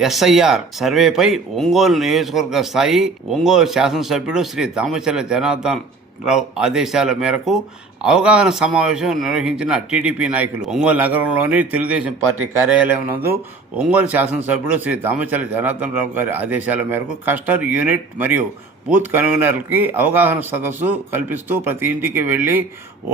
SIR సర్వేపై Ongole నియోజకవర్గ స్థాయి ఒంగోలు శాసనసభ్యుడు శ్రీ దామచర్ల జనార్దన్ రావు ఆదేశాల మేరకు అవగాహన సమావేశం నిర్వహించిన టీడీపీ నాయకులు ఒంగోలు నగరంలోని తెలుగుదేశం పార్టీ కార్యాలయం నందు ఒంగోలు శాసనసభ్యుడు శ్రీ దామచర్ల జనార్దన్ రావు గారి ఆదేశాల మేరకు కస్టర్ యూనిట్ మరియు బూత్ కన్వీనర్లకి అవగాహన సదస్సు కల్పిస్తూ ప్రతి ఇంటికి వెళ్లి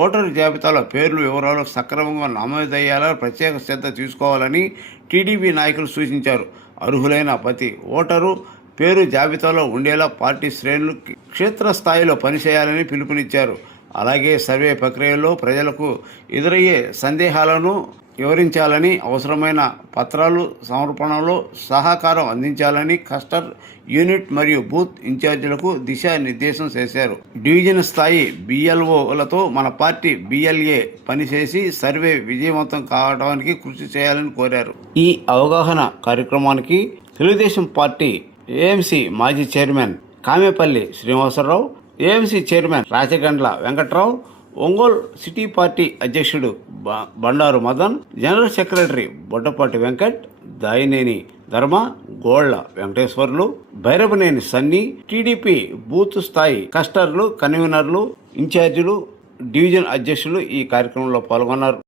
ఓటరు జాబితాలో పేర్లు వివరాలు సక్రమంగా నమోదయ్యేలా ప్రత్యేక శ్రద్ధ తీసుకోవాలని టీడీపీ నాయకులు సూచించారు. అర్హులైన ప్రతి ఓటరు పేరు జాబితాలో ఉండేలా పార్టీ శ్రేణులు క్షేత్రస్థాయిలో పనిచేయాలని పిలుపునిచ్చారు. అలాగే సర్వే ప్రక్రియలో ప్రజలకు ఎదురయ్యే సందేహాలను వివరించాలని, అవసరమైన పత్రాలు సమర్పణలో సహకారం అందించాలని కస్టర్ యూనిట్ మరియు బూత్ ఇన్ఛార్జీలకు దిశానిర్దేశం చేశారు. డివిజన్ స్థాయి బిఎల్ఓలతో మన పార్టీ బిఎల్ఏ పనిచేసి సర్వే విజయవంతం కావడానికి కృషి చేయాలని కోరారు. ఈ అవగాహన కార్యక్రమానికి తెలుగుదేశం పార్టీ ఏఎంసీ మాజీ chairman Kamepalli Srinivasarao, AMC chairman Rachagandla Venkatrao, Ongole city party అధ్యక్షుడు Bandaru Madan, general secretary Boddapati Venkat, Dayineni Dharma, Golla Venkateswarlu, Bhairavaneni Sunny, TDP booth స్థాయి కస్టర్లు, కన్వీనర్లు, ఇన్ఛార్జీలు, డివిజన్ అధ్యక్షులు ఈ కార్యక్రమంలో పాల్గొన్నారు.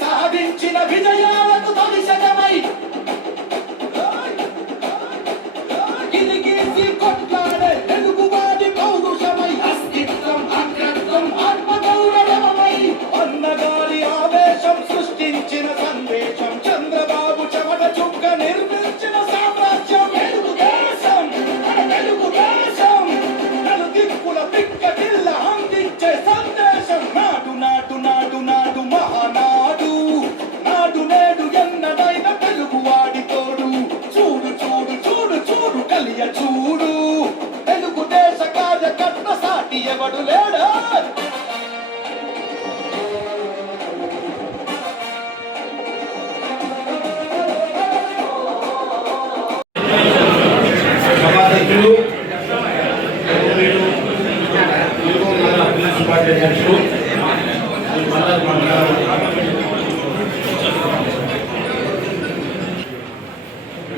సాధించిన విజయాలకు తొలిశకమై గిలిగీసి కొట్లాడే తెలుగువాడి పౌరుషమై అస్తిత్వం అగ్రత్వం ఆత్మగౌరవమై అన్నగారి ఆవేశం సృష్టించిన సందేశం చంద్రబాబు చెమట చుక్క నిర్మించిన సామ్రాజ్యం తెలుగుదేశం తెలుగుదేశం నలు దిక్కుల పిక్కటిల్ల అందించే సందేశం నాటు నాటు నాటు నాటు మహానాడు నాడు నేడు ఎన్నడైన తెలుగువాడి తోడు చూడు చూడు చూడు చూడు కలియ చూడు తెలుగుదేశ కార్యకర్త సాటి ఎవడు లేడా.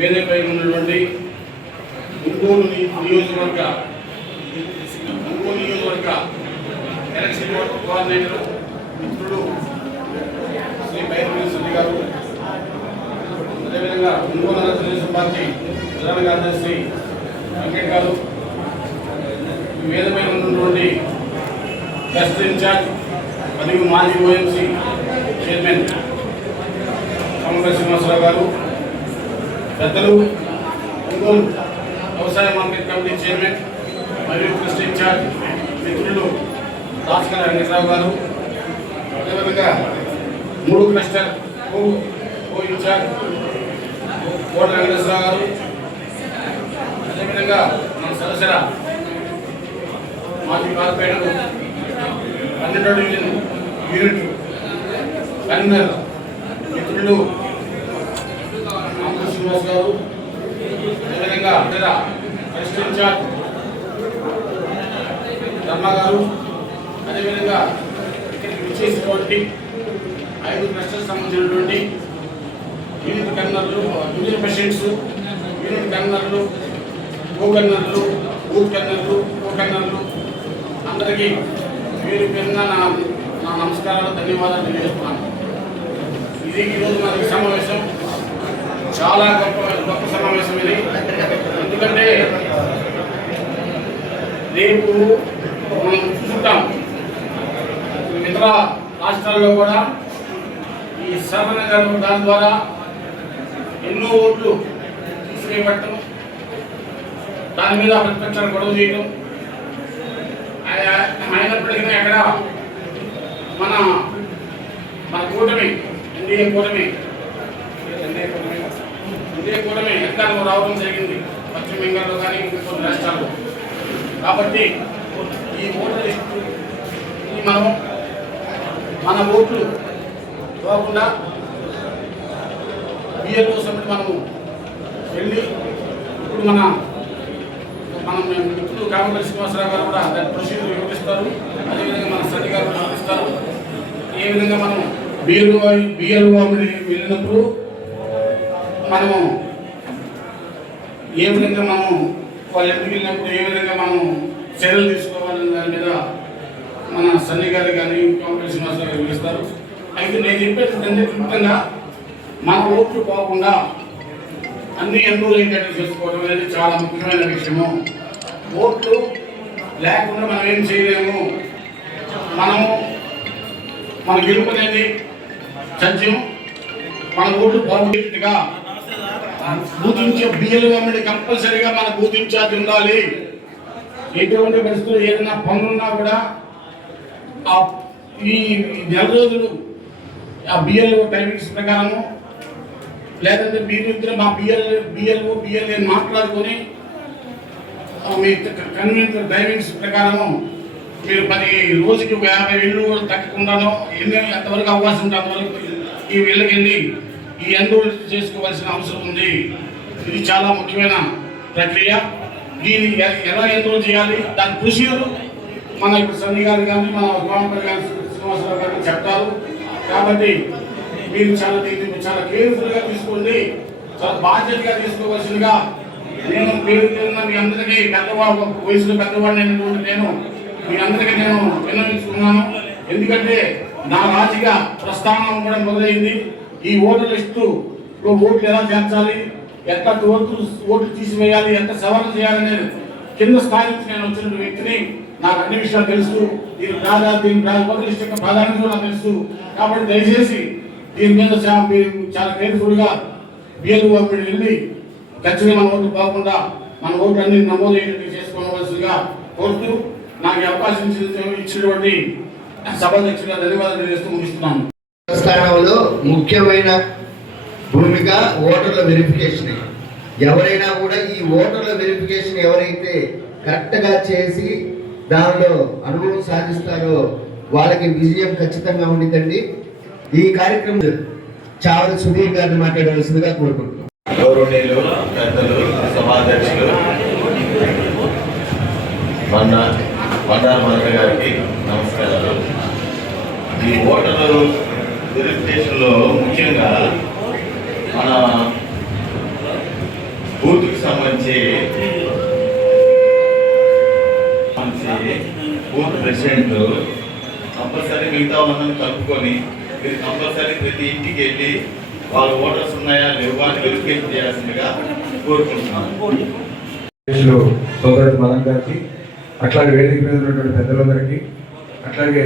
వేదికపై ఉన్నటువంటి ఒంగోలు నియోజకవర్గ ఎలక్షన్ కోఆర్డినేటర్ మిత్రుడు శ్రీ భైరవనేని సన్నీ గారు, అదేవిధంగా ఒంగోలు తెలుగుదేశం పార్టీ ప్రధాన కార్యదర్శి వెంకట్ గారు, వేదికపై ఉన్నటువంటి గెస్ట్ ఇన్ఛార్జ్ మరియు మాజీ ఓఎంసీ చైర్మన్ కామేపల్లి శ్రీనివాసరావు గారు, పెద్దలు ఒంగోలు వ్యవసాయ మార్కెట్ కమిటీ చైర్మన్ మరియు ట్రస్ట్ ఇన్ఛార్జ్ మిత్రులు రాచగండ్ల వెంకట్రావు గారు, అదేవిధంగా 3 క్లస్టర్ కో ఇన్ఛార్జ్ కోట వెంకటేశ్వరరావు గారు, అదేవిధంగా మన సదస్సుల మాజీ కార్పొరేటర్ 12వ డివిజన్ యూనిట్ కన్వీనర్ మిత్రులు శ్రీనివాస్ గారు, అదేవిధంగా ట్రస్ట్ ఇన్ఛార్జ్ ధర్మ గారు, అదేవిధంగా ఇక్కడికి విచ్చేసినటువంటి 5 క్లస్టర్స్ సంబంధించినటువంటి యూనిట్ కన్వీనర్లు, డివిజన్ ప్రెసిడెంట్స్, యూనిట్ కన్వీనర్లు, కో కన్వీనర్లు, బూత్ కన్వీనర్లు, కో కన్వీనర్లు అందరికీ పేరు పేరుగా నా నమస్కారాలు, ధన్యవాదాలు తెలియజేస్తున్నాను. ఇది ఈరోజు మనకి సమావేశం చాలా గొప్ప సమావేశం ఇది. ఎందుకంటే రేపు మనం చూసుకుంటాం ఇతర రాష్ట్రాల్లో కూడా ఈ సర్వే దాని ద్వారా ఎన్నో ఓట్లు తీసుకునేపట్టడం, దాని మీద ప్రతిపక్షాలు గొడవ చేయడం అయినప్పటికీ అక్కడ మన మన కూటమి ఎన్డీఏ కూటమి ఎక్కడ రావడం జరిగింది పశ్చిమ బెంగాల్లో కానీ కొన్ని రాష్ట్రాల్లో. కాబట్టి ఈ ఓటర్ లిస్టు మన ఓట్లు పోకుండా బిఏ కోసం మనము వెళ్ళి ఇప్పుడు మనం మిత్రులు కామపల్లి శ్రీనివాసరావు గారు కూడా దాని ప్రొసీజర్ వివరిస్తారు. అదేవిధంగా మన సన్ని గారు వివరిస్తారు. ఏ విధంగా మనం బిఎల్ఓ వెళ్ళినప్పుడు మనము ఏ విధంగా మనం వాళ్ళు ఎందుకు వెళ్ళినప్పుడు ఏ విధంగా మనం చర్యలు తీసుకోవాలనే దాని మీద మన సన్ని గారు కానీ కామపల్లి శ్రీనివాసరావు గారు వివరిస్తారు. అయితే నేను చెప్పేది క్లుప్తంగా మన ఓట్లు పోకుండా అన్ని ఎన్రోల్ అయ్యేటట్టు చేసుకోవడం అనేది చాలా ముఖ్యమైన విషయము. ఓట్లు లేకుండా మనం ఏం చేయలేము. మన గెలుపు అనేది సత్యం. మన ఓట్లు బాగుండేట్టుగా బూత్ ఇన్ఛార్జ్ బిఎల్ఓ కంపల్సరీగా మన బూత్ ఇన్ఛార్జ్ ఉండాలి. ఎటువంటి పరిస్థితులు ఏదైనా పనులున్నా కూడా ఈ నెల రోజులు ఆ బిఎల్ఓ టైమింగ్స్ ప్రకారము లేదంటే మీరు ఇద్దరు మా బిఎల్ఏ మాట్లాడుకొని మీ కన్వీనెంట్ టైమింగ్స్ ప్రకారము మీరు 10 రోజుకి 50 ఇళ్ళు తగ్గకుండానో ఎంతవరకు అవకాశం ఉంటే అంతవరకు ఈ వీళ్ళకి వెళ్ళి ఈ ఎన్రోల్ చేసుకోవాల్సిన అవసరం ఉంది. ఇది చాలా ముఖ్యమైన ప్రక్రియ. దీన్ని ఎలా ఎన్రోల్ చేయాలి దాని ప్రొసీజర్ మన ఇప్పుడు సన్ని గారు కానీ మన కామపల్లి గారు శ్రీనివాసరావు గారు చెప్తారు. కాబట్టి మీరు చాలా కేర్ఫుల్గా తీసుకోండి, చాలా బాధ్యతగా తీసుకోవాల్సిందిగా నేను మీ అందరికీ పెద్దవాడు వయసులో పెద్దవాడిని అయినటువంటి నేను మీ అందరికీ నేను విన్నవించుకున్నాను. ఎందుకంటే నా రాజకీయ ప్రస్థానం కూడా మొదలైంది. ఈ ఓటర్ లిస్టులో ఓట్లు ఎలా చేర్చాలి, ఎంత ఓట్లు తీసివేయాలి, ఎంత సవరణ చేయాలనేది కింద స్థాయి నుంచి నేను వచ్చిన వ్యక్తిని. నాకు అన్ని విషయాలు తెలుసు. దీని ఓటర్ లిస్ట్ యొక్క ప్రాధాన్యత నాకు తెలుసు. కాబట్టి దయచేసి దీని మీద చాలా కేర్ఫుల్గా బిఎల్ఓ వెళ్ళి ఖచ్చితంగా మన ఓట్లు పోకుండా మన ఓట్లు అన్ని నమోదయ్యేటట్టు చేసుకోవాల్సిందిగా కోరుతూ నాకు అవకాశం ఇచ్చినటువంటి సభాధ్యక్షుడిగా ధన్యవాదాలు తెలియజేస్తూ ముగిస్తున్నాను. స్థానంలో ముఖ్యమైన భూమిక ఓటర్ల వెరిఫికేషన్. ఎవరైనా కూడా ఈ ఓటర్ల వెరిఫికేషన్ ఎవరైతే కరెక్ట్గా చేసి దానిలో అనుభవం సాధిస్తారో వాళ్ళకి విజయం ఖచ్చితంగా ఉండిద్దండి. ఈ కార్యక్రమం చావల సుధీర్ గారిని మాట్లాడవలసిందిగా కోరుకుంటున్నాం. గౌరవనీయులు పెద్దలు సభాధ్యక్షులు బండారు గారికి నమస్కారాలు. ఈ ఓటరు వెరిఫికేషన్లో ముఖ్యంగా మన బూత్కి సంబంధించి బూత్ ప్రెసిడెంట్ కంపల్సరీ మిగతా వాళ్ళని కలుపుకొని మీరు కంపల్సరీ ప్రతి ఇంటికి వెళ్ళి వాళ్ళ ఓటర్స్ ఉన్నాయా లేవా అని వెరిఫికేషన్ చేయాల్సిందిగా కోరుకుంటున్నాను. సోదరుడు మదన్ గారికి, అట్లాగే వేదిక మీద ఉన్నటువంటి పెద్దలందరికీ, అట్లాగే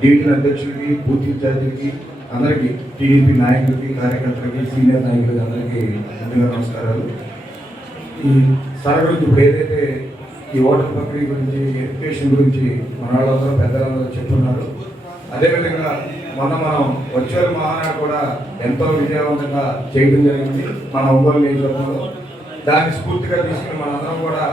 డివిజన్ అధ్యక్షులకి, బూత్ ఇన్ఛార్జీలకి, అందరికీ, టీడీపీ నాయకులకి, కార్యకర్తలకి, సీనియర్ నాయకులకి అందరికీ ముందుగా నమస్కారాలు. ఈ సరళులు ఇప్పుడు ఏదైతే ఈ ఓటర్ ప్రక్రియ గురించి, ఎడ్యుకేషన్ గురించి మన వాళ్ళందరూ పెద్దలందరూ చెప్తున్నారు, అదేవిధంగా మనం వర్చువల్ మహానాడు కూడా ఎంతో విజయవంతంగా చేయడం జరిగింది మన ఒంగోలు నియోజకవర్గంలో. దాన్ని స్ఫూర్తిగా తీసుకుని మనందరం కూడా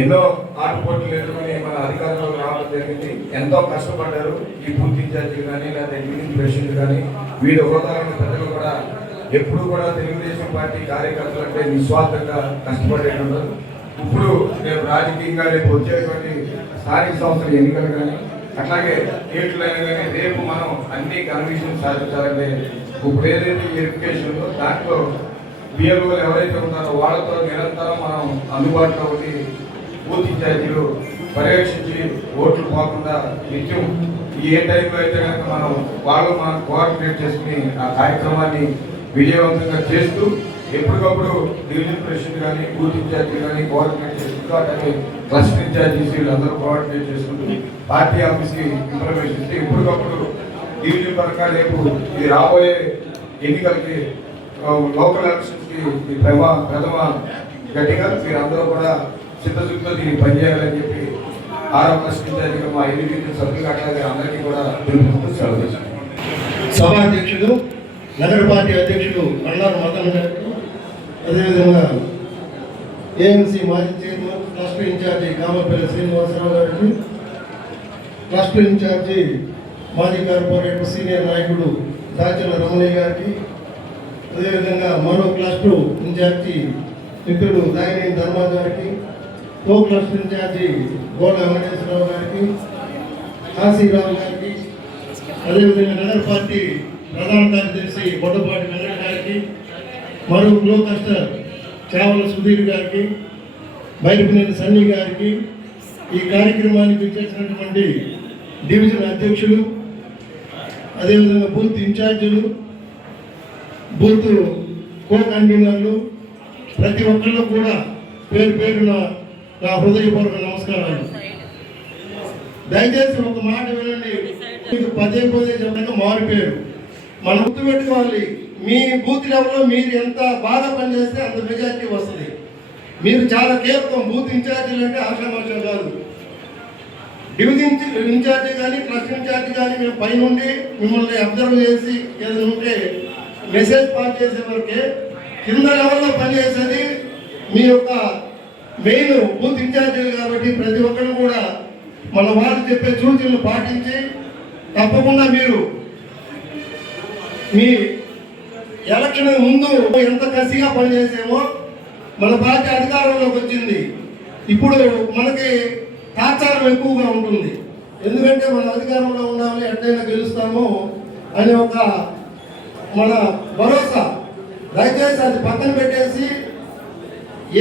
ఎన్నో ఆటుపోట్లు ఎదుర్కొని మన అధికారంలోకి రావడం జరిగింది. ఎంతో కష్టపడ్డారు ఈ బూత్ ఇన్ఛార్జీలు కానీ లేదా యూనియన్ ప్రెసిడెంట్ కానీ వీరి హోదాలైన ప్రజలు కూడా ఎప్పుడు కూడా తెలుగుదేశం పార్టీ కార్యకర్తలు అంటే నిస్వార్థంగా కష్టపడేటన్నారు. ఇప్పుడు రేపు రాజకీయంగా రేపు వచ్చేటువంటి స్థానిక సంస్థల ఎన్నికలు కానీ అట్లాగే ఏట్లైనా కానీ రేపు మనం అన్ని కన్విషన్ సాధించాలంటే ఇప్పుడు ఏదైతే వెరిఫికేషన్ ఉందో దాంట్లో బిఎల్ఓలు ఎవరైతే ఉన్నారో వాళ్ళతో నిరంతరం మనం అందుబాటులో ఉండి బూత్ ఇన్ఛార్జీలు పర్యవేక్షించి ఓట్లు పోకుండా నిత్యం ఏ టైంలో అయితే కనుక మనం కోఆర్డినేట్ చేసుకుని ఆ కార్యక్రమాన్ని విజయవంతంగా చేస్తూ ఎప్పటికప్పుడు డివిజన్ ప్రెసిడెంట్ కానీ బూత్ ఇన్ఛార్జీలు కానీ కోఆర్డినేట్ చేసుకుంటూ అట్లాగే క్లస్టర్ ఇన్ఛార్జీస్ వీళ్ళందరూ కోఆర్డినేట్ చేసుకుంటూ పార్టీ ఆఫీస్కి ఇన్ఫర్మేషన్ ఇస్తే ఎప్పటికప్పుడు డివిజన్ పరంగా రేపు ఇది రాబోయే ఎన్నికలకి లోకల్ ఎలక్షన్స్కి ప్రథమ గట్టిగా మీరు అందరూ కూడా చిత్తశుద్ధితో దీన్ని పనిచేయాలని చెప్పి 6వ క్లస్టర్ ఇన్ఛార్జిగా మా ఎన్నికల సభ్యులు అట్లాగే అందరికీ కూడా తెలుపుతూ సెలవు తీసుకుంటాం. సభాధ్యక్షుడు నగర పార్టీ అధ్యక్షుడు అన్నారు మదన్ గారికి, అదేవిధంగా ఏఎంసీ మాజీ chairman cluster incharge Kamapalli Srinivasarao గారికి, క్లస్టర్ ఇన్ఛార్జి మాజీ కార్పొరేటర్ సీనియర్ నాయకుడు దాచల రమణయ్య గారికి, అదేవిధంగా మరో క్లస్టర్ ఇన్ఛార్జి మిత్రుడు దాగినేని ధర్మ గారికి, కో క్లస్టర్ ఇన్ఛార్జి గోడ వెంకటేశ్వరరావు గారికి, కాశీరావు గారికి, అదేవిధంగా నగర పార్టీ ప్రధాన కార్యదర్శి బొడ్డపాటి వెంకట గారికి, మరో క్లో క్లస్టర్ చావల సుధీర్ గారికి, బైరపనేని సన్నీ గారికి, ఈ కార్యక్రమానికి చేసినటువంటి డివిజన్ అధ్యక్షులు, అదేవిధంగా బూత్ ఇన్ఛార్జీలు, బూత్ కో కన్వీనర్లు, ప్రతి ఒక్కళ్ళు కూడా పేరు పేరున నా హృదయపూర్వక నమస్కారాలు. దయచేసి ఒక మాట వినండి, మీకు పదే చెప్పక మారిపోయారు. మనం గుర్తుపెట్టుకోవాలి, మీ బూత్ లెవెల్లో మీరు ఎంత బాగా పనిచేస్తే అంత మెజారిటీ వస్తుంది. మీరు చాలా కీలకం. బూత్ ఇన్ఛార్జీలు అంటే ఆశామాషం కాదు. డివిజన్ ఇన్ఛార్జి కానీ క్లస్టర్ ఇన్ఛార్జి కానీ మేము పైనుండి మిమ్మల్ని అబ్జర్వ్ చేసి ఏదైనా ఉంటే మెసేజ్ పాస్ చేసే వరకే కింద లెవెల్లో పనిచేసేది మీ యొక్క మెయిన్ బూత్ ఇన్ఛార్జీలు. కాబట్టి ప్రతి ఒక్కరు కూడా మన వాళ్ళు చెప్పే సూచనలు పాటించి తప్పకుండా మీరు మీ ఎలక్షన్ ముందు ఎంత కసిగా పనిచేసామో మన పార్టీ అధికారంలోకి వచ్చింది. ఇప్పుడు మనకి తాత్సారం ఎక్కువగా ఉంటుంది. ఎందుకంటే మన అధికారంలో ఉండాలి, ఎట్లయినా గెలుస్తాము అని ఒక మన భరోసా. దయచేసి అది పక్కన పెట్టేసి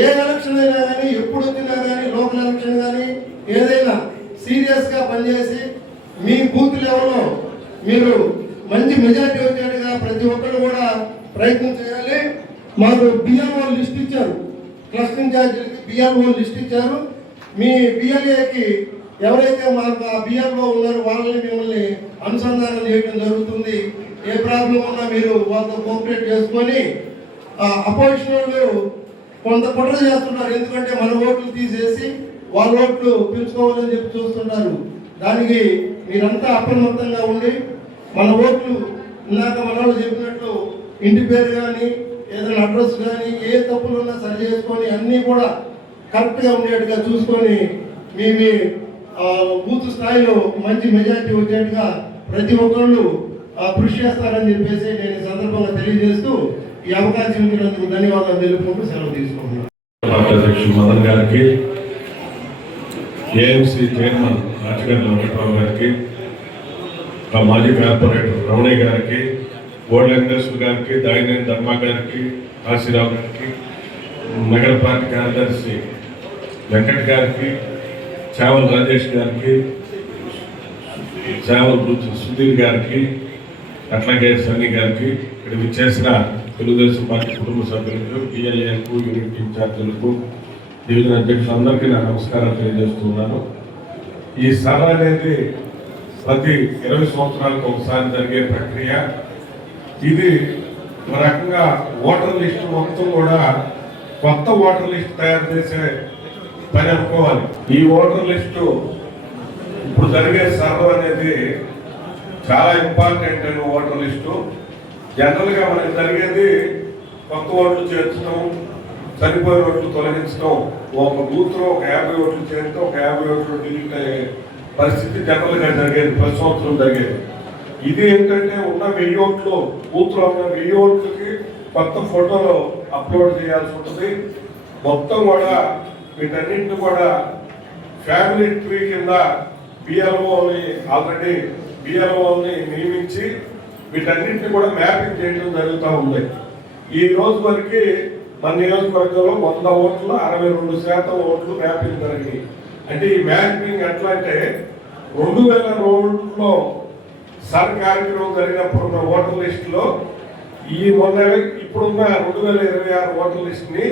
ఏ ఎలక్షన్ అయినా కానీ, ఎప్పుడు వచ్చినా కానీ, లోకల్ ఎలక్షన్ కానీ ఏదైనా సీరియస్గా పనిచేసి మీ బూత్ లెవెల్లో మీరు మంచి మెజారిటీ వచ్చేట్టుగా ప్రతి ఒక్కరు కూడా ప్రయత్నం చేయాలి. మాకు బిఎల్ఓ లిస్ట్ ఇచ్చారు, క్లస్టర్ ఇన్ఛార్జీలకి బిఎల్ఓ లిస్ట్ ఇచ్చారు. మీ బిఎల్ఏకి ఎవరైతే మాకు ఆ బిఎల్ఓ ఉన్నారో వాళ్ళని మిమ్మల్ని అనుసంధానం చేయడం జరుగుతుంది. ఏ ప్రాబ్లం ఉన్నా మీరు వాళ్ళతో కోఆపరేట్ చేసుకొని, అపోజిషన్ వాళ్ళు కొంత కుట్ర చేస్తున్నారు. ఎందుకంటే మన ఓట్లు తీసేసి వాళ్ళ ఓట్లు పెంచుకోవాలని చెప్పి చూస్తున్నారు. దానికి మీరంతా అప్రమత్తంగా ఉండి మన ఓట్లు ఇందాక మన వాళ్ళు చెప్పినట్లు ఇంటి పేరు కానీ ఏదైనా అడ్రస్ కానీ ఏ తప్పులు ఉన్నా సరి చేసుకొని అన్నీ కూడా కరెక్ట్గా ఉండేట్టుగా చూసుకొని మీ బూత్ స్థాయిలో మంచి మెజారిటీ వచ్చేట్టుగా ప్రతి ఒక్కళ్ళు కృషి చేస్తారని చెప్పేసి నేను ఈ సందర్భంగా తెలియజేస్తూ ఈ అవకాశం ఇచ్చినందుకు ధన్యవాదాలు తెలుపుకుంటూ సెలవు తీసుకుంటున్నాను. అధ్యక్షుడు మదన్ గారికి, ఏఎంసీ చైర్మన్ రాజగారి వెంకటరావు గారికి, మాజీ కార్పొరేటర్ రమణయ్య గారికి, గోడ వెంకటేశ్వర గారికి, దాగినేని ధర్మ గారికి, కాశీరావు గారికి, నగర పార్టీ కార్యదర్శి వెంకట్ గారికి, చావల్ రాజేష్ గారికి, చావల్ సుధీర్ గారికి, అట్లాగే సన్నీ గారికి, ఇక్కడ విచ్చేసిన తెలుగుదేశం పార్టీ కుటుంబ సభ్యులకు, పిఎల్ఏలకు, యూనిట్ ఇన్ఛార్జీలకు, డివిజన్ అధ్యక్షులందరికీ నా నమస్కారం తెలియజేస్తున్నాను. ఈ సభ అనేది ప్రతి 20 సంవత్సరాలకు ఒకసారి జరిగే ప్రక్రియ. ఇది ఒక రకంగా ఓటర్ లిస్టు మొత్తం కూడా కొత్త ఓటర్ లిస్ట్ తయారు చేసే పని అనుకోవాలి. ఈ ఓటర్ లిస్టు ఇప్పుడు జరిగే సర్వ్ అనేది చాలా ఇంపార్టెంట్ అయిన ఓటర్ లిస్టు. జనరల్గా మనకి జరిగేది కొత్త ఓట్లు చేర్చడం, చనిపోయిన ఓట్లు తొలగించడం, ఒక బూత్లో ఒక 50 ఓట్లు చేరితే ఒక 50 ఓట్లు డిలీట్ అయ్యే పరిస్థితి జనరల్గా జరిగేది, ప్రతి సంవత్సరం జరిగేది. ఇది ఏంటంటే ఉన్న 1000 ఓట్లు, బూత్లో ఉన్న 1000 ఓట్లకి కొత్త ఫోటోలు అప్లోడ్ చేయాల్సి ఉంటుంది. మొత్తం కూడా వీటన్నింటిని కూడా ఫ్యామిలీ ట్రీ కింద బిఎల్ఓని ఆల్రెడీ బిఎల్ఓని నియమించి వీటన్నింటిని కూడా మ్యాపింగ్ చేయడం జరుగుతూ ఉంది. ఈ రోజు వరకు మన నియోజకవర్గంలో 100 ఓట్లు 62% ఓట్లు మ్యాపింగ్ జరిగినాయి. అంటే ఈ మ్యాపింగ్ ఎట్లా అంటే 2002లో సర్ కార్యక్రమం జరిగినప్పుడు ఉన్న ఓటర్ లిస్టులో ఇప్పుడున్న 2026 ఓటర్ లిస్ట్ని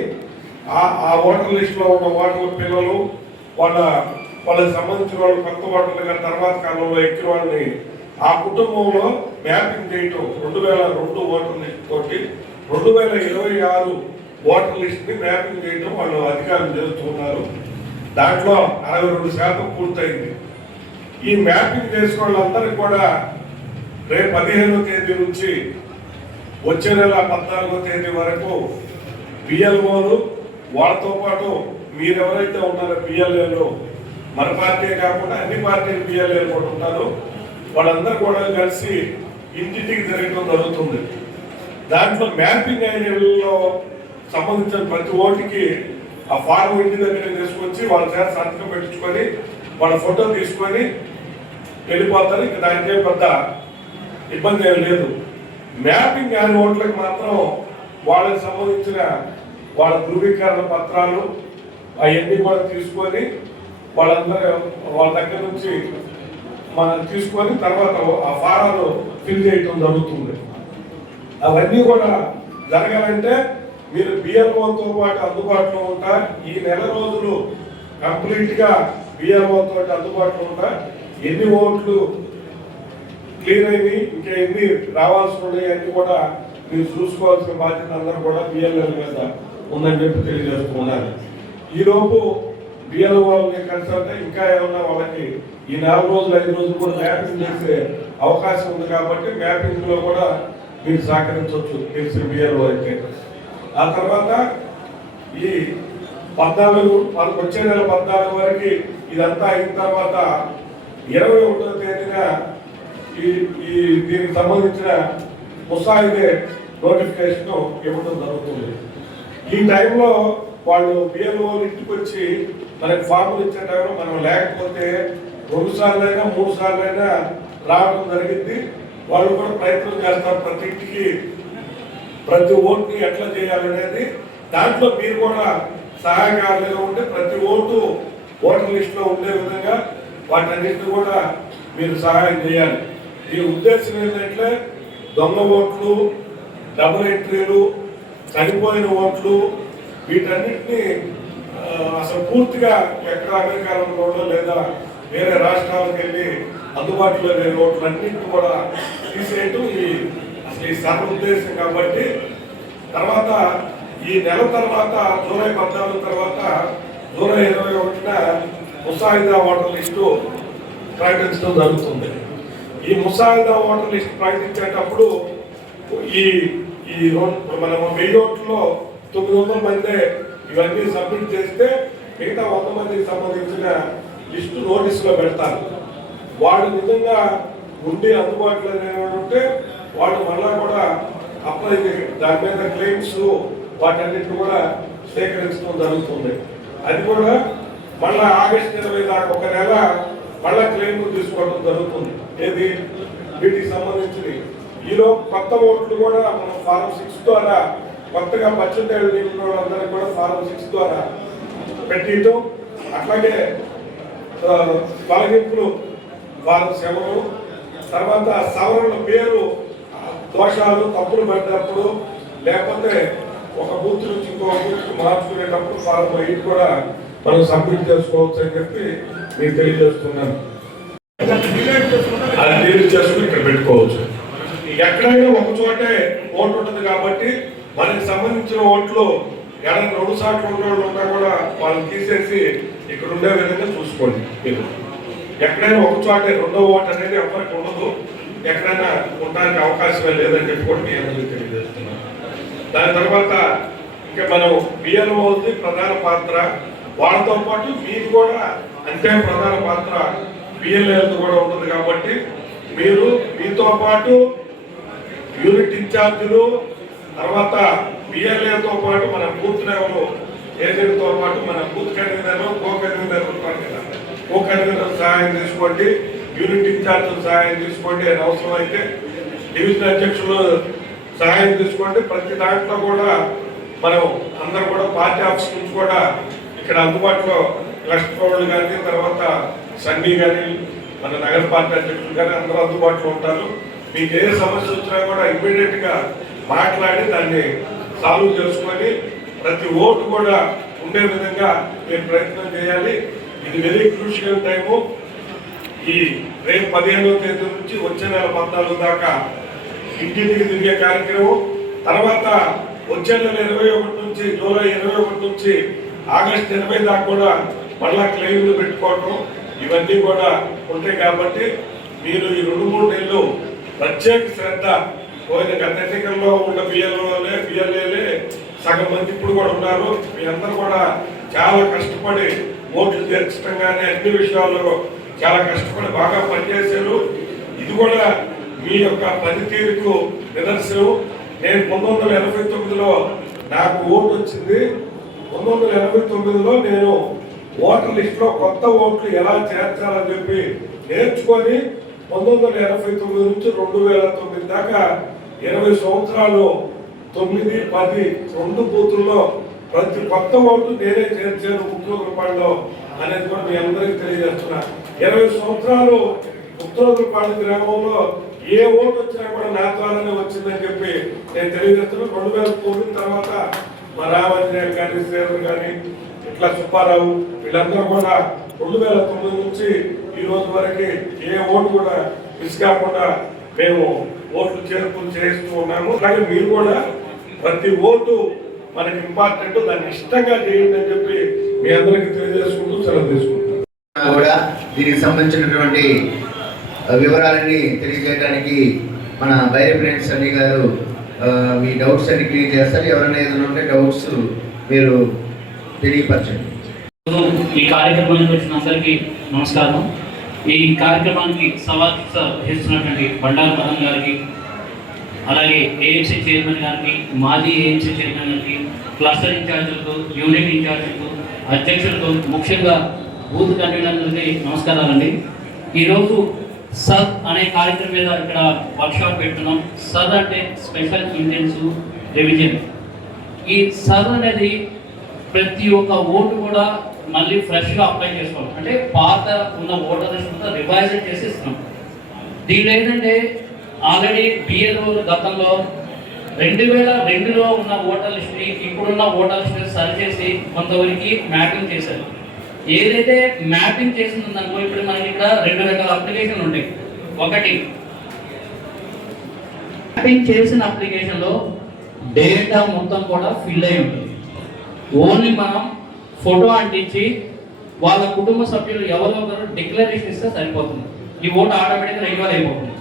ఆ ఓటర్ లిస్టులో ఉన్న ఓటర్ల పిల్లలు వాళ్ళకి సంబంధించిన వాళ్ళు కొత్త ఓటర్లుగా తర్వాత కాలంలో ఎక్కిన వాళ్ళని ఆ కుటుంబంలో మ్యాపింగ్ చేయటం 2002 ఓటర్ లిస్ట్ తోటి 2026 ఓటర్ లిస్ట్ ని మ్యాపింగ్ చేయటం వాళ్ళు అధికారులు చేస్తున్నారు. దాంట్లో 62% పూర్తయింది. ఈ మ్యాపింగ్ చేసుకున్న వాళ్ళందరికీ కూడా రేపు 15వ తేదీ నుంచి వచ్చే నెల 14వ తేదీ వరకు పిఎల్ఓలు వాళ్ళతో పాటు మీరెవరైతే ఉన్నారో పిఎల్ఏలు, మన పార్టీ కాకుండా అన్ని పార్టీల పిఎల్ఏలు కూడా ఉంటారు, వాళ్ళందరూ కూడా కలిసి ఇంటింటికి తిరగడం జరుగుతుంది. దాంట్లో మ్యాపింగ్ అయిన ఇళ్లలో సంబంధించిన ప్రతి ఓటుకి ఆ ఫారం ఇంటి దగ్గర తీసుకొచ్చి వాళ్ళ చేత సంతకం పెట్టించుకొని వాళ్ళ ఫోటో తీసుకొని వెళ్ళిపోతారు. ఇక దానికే పెద్ద ఇబ్బంది ఏం లేదు. మ్యాపింగ్ అయిన ఓట్లకు మాత్రం వాళ్ళకి సంబంధించిన వాళ్ళ ధృవీకరణ పత్రాలు అవన్నీ కూడా తీసుకొని వాళ్ళందరూ వాళ్ళ దగ్గర నుంచి మనం తీసుకొని తర్వాత ఆ ఫారాలు ఫిల్ చేయటం జరుగుతుంది. అవన్నీ కూడా జరగాలంటే మీరు బిఎల్ఓతో పాటు అందుబాటులో ఉంటా. ఈ నెల రోజులు కంప్లీట్గా బిఎల్ఓతో అందుబాటులో ఉంటా. ఎన్ని ఓట్లు క్లియర్ అయింది, ఇంకా ఎన్ని రావాల్సి ఉన్నాయి అన్ని కూడా మీరు చూసుకోవాల్సిన బాధ్యత అందరూ కూడా బిఎల్ఎల్ మీద ఉందని చెప్పి తెలియజేస్తున్నాను. ఈలోపు బిఎల్ఓ వాళ్ళని కన్సల్ట్ ఇంకా ఏమన్నా వాళ్ళకి ఈ 4 రోజులు 5 రోజులు కూడా మ్యాపింగ్ చేసే అవకాశం ఉంది కాబట్టి మ్యాపింగ్ లో కూడా మీరు సహకరించవచ్చు తెలిసిన బిఎల్ఓ అయితే. ఆ తర్వాత ఈ 14 వచ్చే నెల 14 వరకు ఇదంతా అయిన తర్వాత 21వ తేదీన ఈ దీనికి సంబంధించిన ముసాయిదే నోటిఫికేషన్ ఇవ్వడం జరుగుతుంది. ఈ టైంలో వాళ్ళు బిఎల్ఓ ఇంటికి వచ్చి మనకి ఫార్ములు ఇచ్చే టైంలో మనం లేకపోతే 2 సార్లైనా 3 సార్లైనా రావడం జరిగింది. వాళ్ళు కూడా ప్రయత్నం చేస్తారు ప్రతి ఇంటికి ప్రతి ఓటుని ఎట్లా చేయాలనేది. దాంట్లో మీరు కూడా సహాయకారులుగా ఉంటే ప్రతి ఓటు ఓటర్ లిస్ట్ లో ఉండే విధంగా వాటన్నిటిని కూడా మీరు సహాయం చేయాలి. ఈ ఉద్దేశం ఏంటంటే దొంగ ఓట్లు, డబుల్ ఎంట్రీలు, చనిపోయిన ఓట్లు వీటన్నిటిని అసలు పూర్తిగా ఎక్కడ అమెరికాలో లేదా వేరే రాష్ట్రాలకు వెళ్ళి అందుబాటులో లేని ఓట్లన్నింటినీ కూడా తీసేయటం అసలు ఈ సర్వ ఉద్దేశం. కాబట్టి తర్వాత ఈ నెల తర్వాత జూలై 14 తర్వాత జూలై 21న ముసాయిదా ఓటర్ లిస్టు ప్రకటించడం జరుగుతుంది. ఈ ముసాయిదా ఓటర్ లిస్ట్ ప్రకటించేటప్పుడు ఈ మనం 1000 ఓట్లలో 900 మందే ఇవన్నీ సబ్మిట్ చేస్తే మిగతా 100 మందికి సంబంధించిన లిస్టు నోటీసులో పెడతారు. వాళ్ళు నిజంగా ఉండి అందుబాటులో ఉంటే వాళ్ళు మళ్ళా కూడా అప్లై దాని మీద క్లెయిమ్స్ వాటన్నిటిని కూడా సేకరించడం జరుగుతుంది. అది కూడా మళ్ళా ఆగస్టు 20 దాకా ఒక నెల మళ్ళా క్లెయిమ్ తీసుకోవడం జరుగుతుంది. ఏది వీటికి సంబంధించి ఈలో కొత్త ఓట్లు కూడా మనం ఫారం 6 ద్వారా కొత్తగా పచ్చంటేళ్ళు నింపిన వాళ్ళందరికీ కూడా ఫారం 6 ద్వారా పెట్టియటం, అట్లాగే తొలగింపులు ఫారం 7, తర్వాత సవరణ పేరు దోషాలు తప్పులు పడినప్పుడు లేకపోతే ఒక బూత్ నుంచి ఇంకొక బూత్కి మార్చుకునేటప్పుడు ఫారం 8 కూడా మనం సబ్మిట్ చేసుకోవచ్చు అని చెప్పి మీకు తెలియజేస్తున్నాను. అది డిలీట్ చేసుకుని ఇక్కడ పెట్టుకోవచ్చు. ఎక్కడైనా ఒక చోటే ఓటు ఉంటుంది కాబట్టి మనకి సంబంధించిన ఓట్లు ఎక్కడ 2 సార్లు ఉండేవాళ్ళు ఉన్నా కూడా వాళ్ళని తీసేసి ఇక్కడ ఉండే విధంగా చూసుకోండి. మీరు ఎక్కడైనా ఒక చోటే రెండో ఓటు అనేది ఎవరికి ఉండదు, ఎక్కడైనా ఉండడానికి అవకాశమే లేదని చెప్పి కూడా మీ అందరికీ తెలియజేస్తున్నాను. దాని తర్వాత ఇంకా మనం బిఎల్ఓది ప్రధాన పాత్ర, వాళ్ళతో పాటు మీకు కూడా అంతే ప్రధాన పాత్ర బిఎల్ఏలతో కూడా ఉంటుంది. కాబట్టి మీరు మీతో పాటు యూనిట్ ఇన్ఛార్జీలు, తర్వాత బిఎల్ఏతో పాటు మన బూత్ లెవెల్ ఏజెంట్తో పాటు మన బూత్ కన్వీనర్, కో కన్వీనర్ సహాయం తీసుకోండి, యూనిట్ ఇన్ఛార్జీలు సహాయం తీసుకోండి, అని అవసరం అయితే డివిజన్ అధ్యక్షులు సహాయం తీసుకోండి. ప్రతి దాంట్లో కూడా మనం అందరూ కూడా పార్టీ ఆఫీస్ నుంచి కూడా ఇక్కడ అందుబాటులో లక్ష్మణులు కానీ, తర్వాత సన్నీ కానీ, మన నగర పార్టీ అధ్యక్షులు కానీ అందరూ అందుబాటులో ఉంటారు. మీకు ఏ సమస్య వచ్చినా కూడా ఇమ్మీడియట్ గా మాట్లాడి దాన్ని సాల్వ్ చేసుకొని ప్రతి ఓటు కూడా ఉండే విధంగా మీరు ప్రయత్నం చేయాలి. ఇది వెరీ క్రూషియల్ టైము. ఈ రేపు 15వ తేదీ నుంచి వచ్చే నెల 14 దాకా ఇంటింటికి తిరిగే కార్యక్రమం, తర్వాత వచ్చే నెల 21 నుంచి జూలై 21 నుంచి ఆగస్టు 20 దాకా కూడా మళ్ళా క్లెయిమ్లు పెట్టుకోవటం ఇవన్నీ కూడా ఉంటాయి. కాబట్టి మీరు ఈ 2-3 నెలలు ప్రత్యేక శ్రద్ధ పోయిన గత ఎన్నికల్లో ఉన్న బిఎల్ఏలే సగం మంది ఇప్పుడు కూడా ఉన్నారు. మీ అందరూ కూడా చాలా కష్టపడి ఓట్లు చేర్చడం కానీ అన్ని విషయాల్లో చాలా కష్టపడి బాగా పనిచేశారు. ఇది కూడా మీ యొక్క పనితీరుకు నిదర్శనం. నేను 1989లో నాకు ఓటు వచ్చింది. 1989లో నేను ఓటర్ లిస్టులో కొత్త ఓట్లు ఎలా చేర్చాలని చెప్పి నేర్చుకొని 1989 నుంచి 2009 దాకా 20 సంవత్సరాలు 9, 10 2 బూతుల్లో ప్రతి కొత్త ఓటు నేనే చేర్చాను ఉత్తరపాడులో అనేది కూడా మీ అందరికీ తెలియజేస్తున్నా. 20 సంవత్సరాలు ఉత్తరపాడు గ్రామంలో ఏ ఓటు వచ్చినా కూడా నా ద్వారానే వచ్చిందని చెప్పి నేను తెలియజేస్తున్నాను. 2009 తర్వాత మా రామాంజనేయులు కానీ శ్రీధర్ కానీ ఇట్లా సుబ్బారావు వీళ్ళందరూ కూడా 2009 నుంచి ఈ రోజు వరకు ఏ ఓటు కూడా మిస్ కాకుండా మేము ఓట్లు చేర్పులు చేస్తూ ఉన్నాము. అలాగే మీరు కూడా ప్రతి ఓటు మనకి ఇంపార్టెంట్, దాన్ని ఇష్టంగా చేయండి అని చెప్పి మీ అందరికీ తెలియజేసుకుంటూ సెలవు తీసుకుంటాం. కూడా దీనికి సంబంధించినటువంటి వివరాలన్నీ తెలియజేయడానికి మన బైరెఫరెన్స్ అన్ని గారు మీ డౌట్స్ అన్ని క్లియర్ చేస్తారు. ఎవరైనా ఏదైనా ఉంటే డౌట్స్ మీరు తెలియపరచండి. ఈ కార్యక్రమానికి వచ్చిన అందరికీ నమస్కారం. ఈ కార్యక్రమానికి సవాక్ష చేస్తున్నటువంటి బండారు మదన్ గారికి, అలాగే ఏఎంసీ చైర్మన్ గారికి, మాజీ ఏఎంసీ చైర్మన్ గారికి, క్లస్టర్ ఇన్ఛార్జీలకు, యూనిట్ ఇన్ఛార్జీలకు, అధ్యక్షులకు, ముఖ్యంగా బూత్ కన్వీనర్లకి నమస్కారాలండి. ఈరోజు సర్ అనే కార్యక్రమం మీద ఇక్కడ వర్క్షాప్ పెడుతున్నాం. సర్ అంటే స్పెషల్ ఇంటెన్సివ్ రివిజన్. ఈ సర్ అనేది ప్రతి ఒక్క ఓటు కూడా మళ్ళీ ఫ్రెష్గా అప్లై చేసుకోవాలి. అంటే పాత ఉన్న ఓటర్ లిస్ట్ రివైజ్ చేసి ఇస్తున్నాం. దీంట్లో ఏంటంటే ఆల్రెడీ బిఎల్ఓ గతంలో 2002లో ఉన్న ఓటర్ లిస్ట్ని ఇప్పుడున్న ఓటర్ లిస్ట్ని సరిచేసి కొంతవరకు మ్యాపింగ్ చేశారు. ఏదైతే మ్యాపింగ్ చేసిందనుకో ఇప్పుడు మనకి ఇక్కడ 2 రకాల అప్లికేషన్లు ఉంటాయి. ఒకటి మ్యాపింగ్ చేసిన అప్లికేషన్లో డేటా మొత్తం కూడా ఫిల్ అయి ఉంటుంది. ఓన్లీ మనం ఫోటో అంటించి వాళ్ళ కుటుంబ సభ్యులు ఎవరో ఒకరు డిక్లరేషన్ ఇస్తే సరిపోతుంది. ఈ ఓటు ఆటోమేటిక్గా రెన్యువల్ అయిపోతుంది.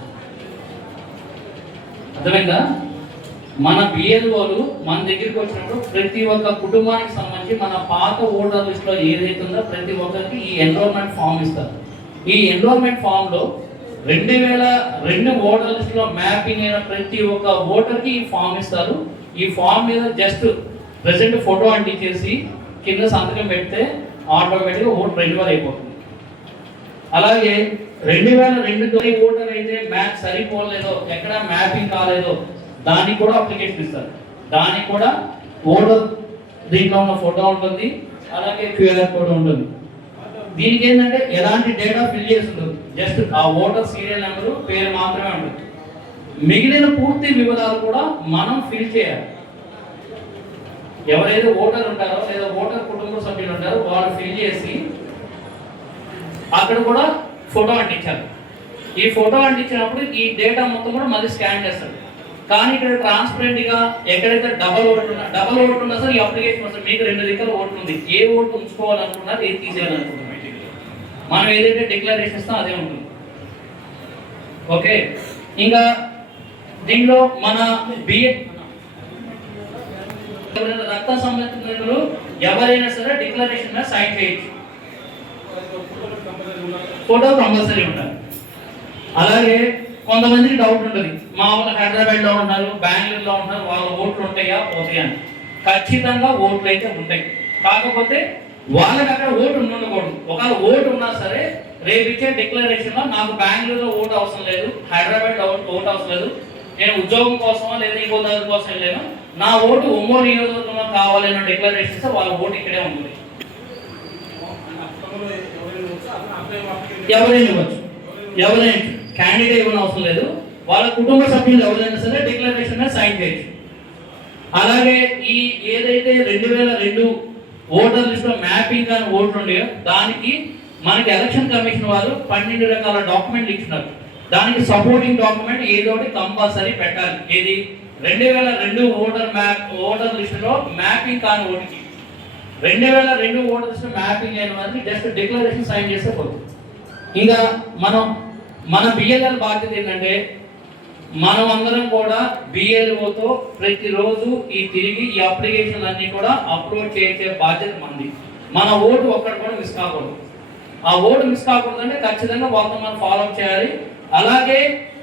అర్థమైందా? మన బిఎల్ఓలు మన దగ్గరికి వచ్చినప్పుడు ప్రతి ఒక్క కుటుంబానికి సంబంధించి మన పాత ఓటర్ లిస్ట్లో ఏదైతే ఉందో ప్రతి ఒక్కరికి ఈ ఎన్రోల్మెంట్ ఫామ్ ఇస్తారు. ఈ ఎన్రోల్మెంట్ ఫామ్లో 2002 ఓటర్ లిస్ట్లో మ్యాపింగ్ అయిన ప్రతి ఒక్క ఓటర్కి ఈ ఫామ్ ఇస్తారు. ఈ ఫామ్ మీద జస్ట్ ప్రెసెంట్ ఫోటో అంటించేసి కింద సంతకం పెడితే ఆటోమేటిక్గా ఓటు రెన్యువల్ అయిపోతుంది. అలాగే 2002 ఓటర్ అయితే మ్యాచ్ సరిపోలేదో, ఎక్కడ మ్యాపింగ్ కాలేదో దానికి కూడా అప్లికేషన్ ఇస్తారు. దానికి కూడా ఓటర్ దీంట్లో ఉన్న ఫోటో ఉంటుంది, అలాగే క్యూఆర్ కోడ్ ఉంటుంది. దీనికి ఏంటంటే ఎలాంటి డేటా ఫిల్ చేసి ఉంటుంది, జస్ట్ ఆ ఓటర్ సీరియల్ నెంబరు, పేరు మాత్రమే ఉంటుంది. మిగిలిన పూర్తి వివరాలు కూడా మనం ఫిల్ చేయాలి. ఎవరైతే ఓటర్ ఉంటారో లేదా ఓటర్ కుటుంబ సభ్యులు ఉంటారో వాళ్ళు ఫిల్ చేసి అక్కడ కూడా ఫోటో అంటించాలి. ఈ ఫోటో అంటించినప్పుడు ఈ డేటా మొత్తం కూడా మళ్ళీ స్కాన్ చేస్తారు. కానీ ఇక్కడ ట్రాన్స్పరెంట్గా ఎక్కడైతే డబల్ ఓటు ఉన్నా సార్ ఈ అప్లికేషన్ వస్తుంది. మీకు 2 దిక్కుల ఓటు ఉంది. ఏ ఓటు ఉంచుకోవాలనుకున్నారు, ఏది తీసేయాలనుకుంటున్నారు, మనం ఏదైతే డిక్లరేషన్ ఇస్తాం అదే ఉంటుంది. ఓకే, ఇంకా దీనిలో మన రక్త సంబంధితులు ఎవరైనా సరే డిక్లరేషన్ మీద సైన్ చేయొచ్చు. ఫోటో కంపల్సరీ ఉండాలి. అలాగే కొంతమందికి డౌట్ ఉంటుంది, మా వాళ్ళు హైదరాబాద్లో ఉన్నారు, బెంగళూరులో ఉన్నారు, వాళ్ళ ఓట్లు ఉంటాయా పోతాయా అని. ఖచ్చితంగా ఓట్లు అయితే ఉంటాయి. కాకపోతే వాళ్ళకి అక్కడ ఓటు ఉండకూడదు. ఒకవేళ ఓటు ఉన్నా సరే రేపు ఇచ్చే డిక్లరేషన్లో నాకు బెంగళూరులో ఓటు అవసరం లేదు, హైదరాబాద్లో ఓటు అవసరం లేదు, నేను ఉద్యోగం కోసమో లేదా ఇంకో దాని కోసం వెళ్ళాను, నా ఓటు ఒంగోలు నియోజకవర్గంలో కావాలన్న డిక్లరేషన్ ఇస్తే వాళ్ళ ఓటు ఇక్కడే ఉంటుంది. ఎవరైనా ఇవ్వచ్చు, ఎవరైనా క్యాండిడేట్ ఇవ్వని అవసరం లేదు. వాళ్ళ కుటుంబ సభ్యులు ఎవరైనా సరే డిక్లరేషన్ మీద సైన్ చేయొచ్చు. అలాగే ఈ ఏదైతే 2002 ఓటర్ లిస్ట్లో మ్యాపింగ్ కానీ ఓట్లు ఉన్నాయో దానికి మనకి ఎలక్షన్ కమిషన్ వారు 12 రకాల డాక్యుమెంట్లు ఇచ్చినారు. దానికి సపోర్టింగ్ డాక్యుమెంట్ ఏదో ఒకటి కంపల్సరీ పెట్టాలి. ఏది 2002 ఓటర్ లిస్టులో మ్యాపింగ్ కాని ఓటుకి 2002 ఓటర్స్ మ్యాపింగ్ అయిన వారికి జస్ట్ డిక్లరేషన్ సైన్ చేస్తే పోతుంది. ఇంకా మన బిఎల్ఎల్ బాధ్యత ఏంటంటే మనం అందరం కూడా బిఎల్ఓతో ప్రతిరోజు తిరిగి ఈ అప్లికేషన్ అన్ని కూడా అప్లోడ్ చేసే బాధ్యత మనది. మన ఓటు ఒక్కటి కూడా మిస్ కాకూడదు. ఆ ఓటు మిస్ కాకూడదు అంటే ఖచ్చితంగా వాళ్ళతో మనం ఫాలో అప్ చేయాలి. అలాగే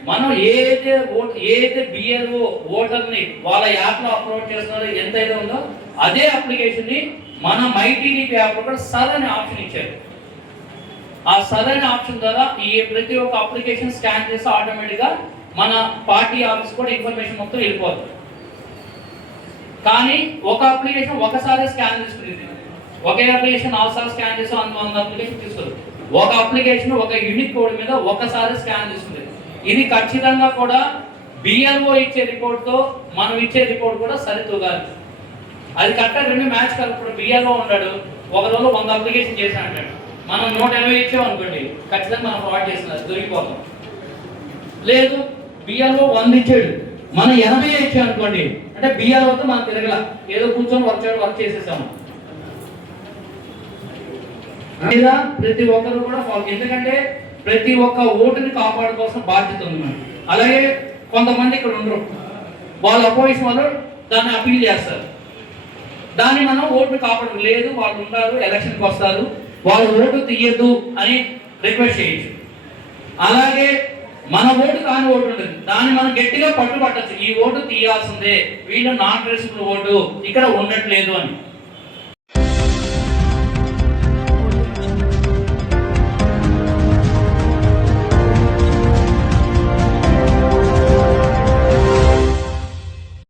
మనం ఏదైతే బిఎల్ఓ ఓటర్ని వాళ్ళ యాప్లో అప్లోడ్ చేస్తున్నారో ఎంతైతే ఉందో అదే అప్లికేషన్ని మన మైటీడీపీ యాప్లో కూడా సరైన ఆప్షన్ ఇచ్చారు. ఆ సరైన ఆప్షన్ ద్వారా ప్రతి ఒక్క అప్లికేషన్ స్కాన్ చేసి ఆటోమేటిక్గా మన పార్టీ ఆఫీస్ కూడా ఇన్ఫర్మేషన్ మొత్తం వెళ్ళిపోతుంది. కానీ ఒక అప్లికేషన్ ఒకసారి స్కాన్ తీసుకునేది, ఒకే అప్లికేషన్ 4 సార్లు స్కాన్ చేసి 100 అప్లికేషన్ తీసుకోరు. ఒక అప్లికేషన్ ఒక యూనిక్ కోడ్ మీద ఒకసారి స్కాన్ తీసుకునేది. ఇది ఖచ్చితంగా కూడా బిఎల్ఓ ఇచ్చే రిపోర్ట్తో మనం ఇచ్చే రిపోర్ట్ కూడా సరితూగాలి. అది కరెక్ట్గా 2 మ్యాచ్ కాదు. ఇప్పుడు బిఎల్ఓ ఉన్నాడు, ఒక రోజు 100 అప్లికేషన్ చేశాను అంటాడు, మనం 180 ఇచ్చాం అనుకోండి, ఖచ్చితంగా మనం ఫ్రాడ్ చేసినారు, దొరికిపోతాం. లేదు బిఎల్ఓ 100 ఇచ్చాడు, మనం 80 ఇచ్చాం అనుకోండి, అంటే బిఎల్ఓతో మనం తిరగల, ఏదో కూర్చొని వర్క్ చేసేసాము. లేదా ప్రతి ఒక్కరు కూడా ఎందుకంటే ప్రతి ఒక్క ఓటుని కాపాడుకోవాల్సిన బాధ్యత ఉంది మనకి. అలాగే కొంతమంది ఇక్కడ ఉండరు, వాళ్ళ అపోజిషన్ వాళ్ళు దాన్ని అపీల్ చేస్తారు. దాన్ని మనం ఓటుని కాపాడు లేదు, వాళ్ళు ఉంటారు, ఎలక్షన్కి వస్తారు, వాళ్ళు ఓటు తీయద్దు అని రిక్వెస్ట్ చేయొచ్చు. అలాగే మన ఓటు కాని ఓటు ఉంటుంది, దాన్ని మనం గట్టిగా పట్టుబట్టచ్చు, ఈ ఓటు తీయాల్సిందే, వీళ్ళు నాన్ ట్రేసబుల్ ఓటు ఇక్కడ ఉండట్లేదు అని.